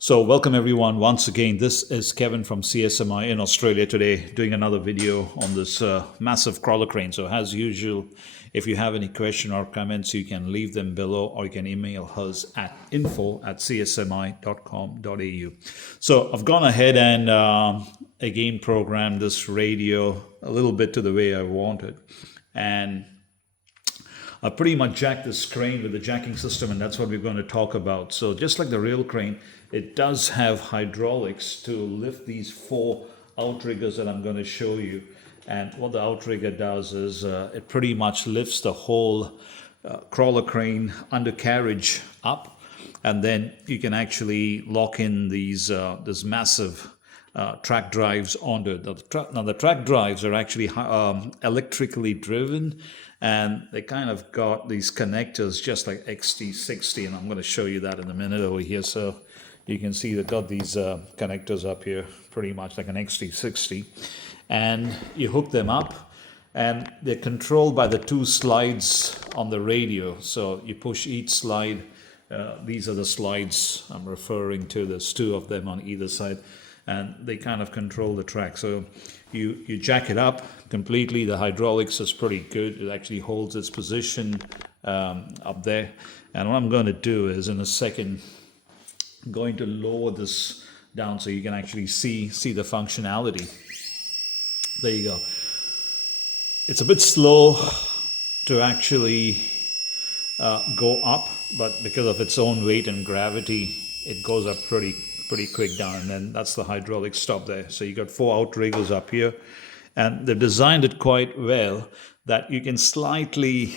So welcome everyone once again. This is Kevin from CSMI in Australia today, doing another video on this massive crawler crane. So as usual, if you have any question or comments, you can leave them below or you can email us at info@csmi.com.au. So I've gone ahead and again programmed this radio a little bit to the way I wanted. And I pretty much jacked this crane with the jacking system, and that's what we're going to talk about. So just like the real crane, it does have hydraulics to lift these four outriggers that I'm going to show you. And what the outrigger does is it pretty much lifts the whole crawler crane under carriage up, and then you can actually lock in these this massive track drives onto it. Now the track drives are actually electrically driven, and they kind of got these connectors just like XT60, and I'm going to show you that in a minute over here. So you can see they've got these connectors up here, pretty much like an XT60, and you hook them up, and they're controlled by the two slides on the radio. So you push each slide. These are the slides I'm referring to. There's two of them on either side, and they kind of control the track. So you jack it up completely. The hydraulics is pretty good. It actually holds its position up there. And what I'm going to do is in a second, I'm going to lower this down so you can actually see the functionality. There you go. It's a bit slow to actually go up, but because of its own weight and gravity, it goes up pretty quick down, and then that's the hydraulic stop there. So you got four outriggers up here, and they've designed it quite well that you can slightly,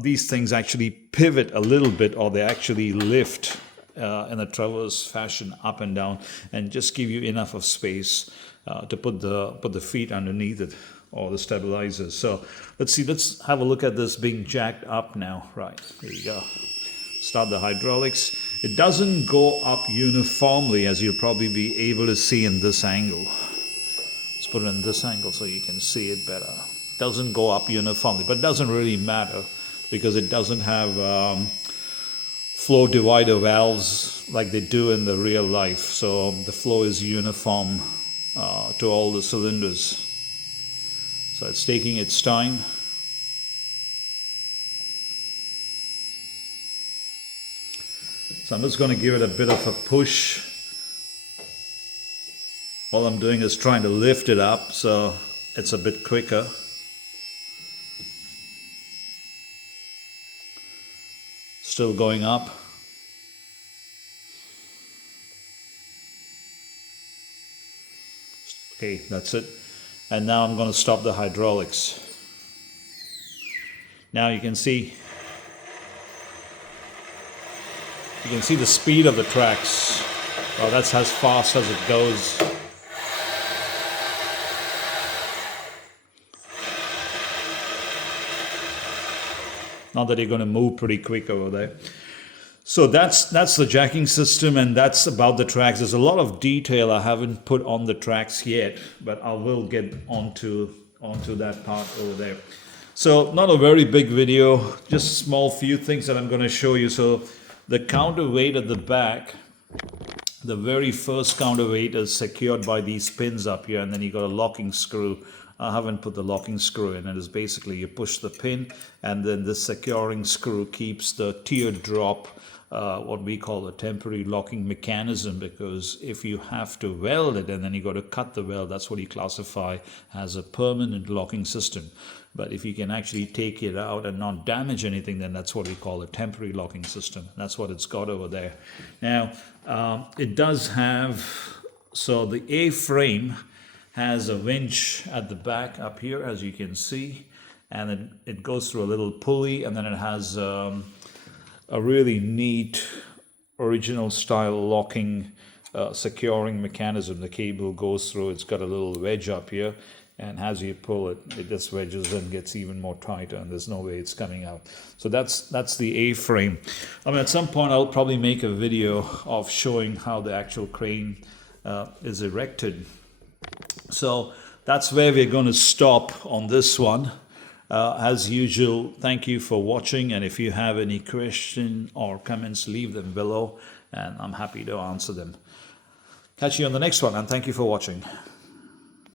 these things actually pivot a little bit, or they actually lift in a traverse fashion up and down, and just give you enough of space to put the feet underneath it, or the stabilizers. So let's have a look at this being jacked up now. Right, here you go. Start the hydraulics. It doesn't go up uniformly, as you'll probably be able to see in this angle. Let's put it in this angle so you can see it better. It doesn't go up uniformly, but it doesn't really matter because it doesn't have flow divider valves like they do in the real life. So the flow is uniform to all the cylinders. So it's taking its time. So I'm just going to give it a bit of a push. All I'm doing is trying to lift it up so it's a bit quicker. Still going up. Okay, that's it. And now I'm going to stop the hydraulics. Now you can see the speed of the tracks. Well, that's as fast as it goes. Not that you're going to move pretty quick over there. So that's the jacking system, and that's about the tracks. There's a lot of detail I haven't put on the tracks yet, but I will get onto that part over there. So not a very big video, just a small few things that I'm going to show you. So the counterweight at the back, the very first counterweight is secured by these pins up here, and then you got a locking screw. I haven't put the locking screw in. It is basically you push the pin, and then the securing screw keeps the teardrop, what we call a temporary locking mechanism, because if you have to weld it and then you got to cut the weld, that's what you classify as a permanent locking system. But if you can actually take it out and not damage anything, then that's what we call a temporary locking system. That's what it's got over there. Now, it does have, so the A-frame has a winch at the back up here, as you can see, and it goes through a little pulley, and then it has a really neat original style locking securing mechanism. The cable goes through, it's got a little wedge up here, and as you pull it, it just wedges and gets even more tighter, and there's no way it's coming out. So that's the A-frame. I mean, at some point I'll probably make a video of showing how the actual crane is erected. So that's where we're going to stop on this one. As usual, thank you for watching, and if you have any question or comments, leave them below, and I'm happy to answer them. Catch you on the next one, and thank you for watching.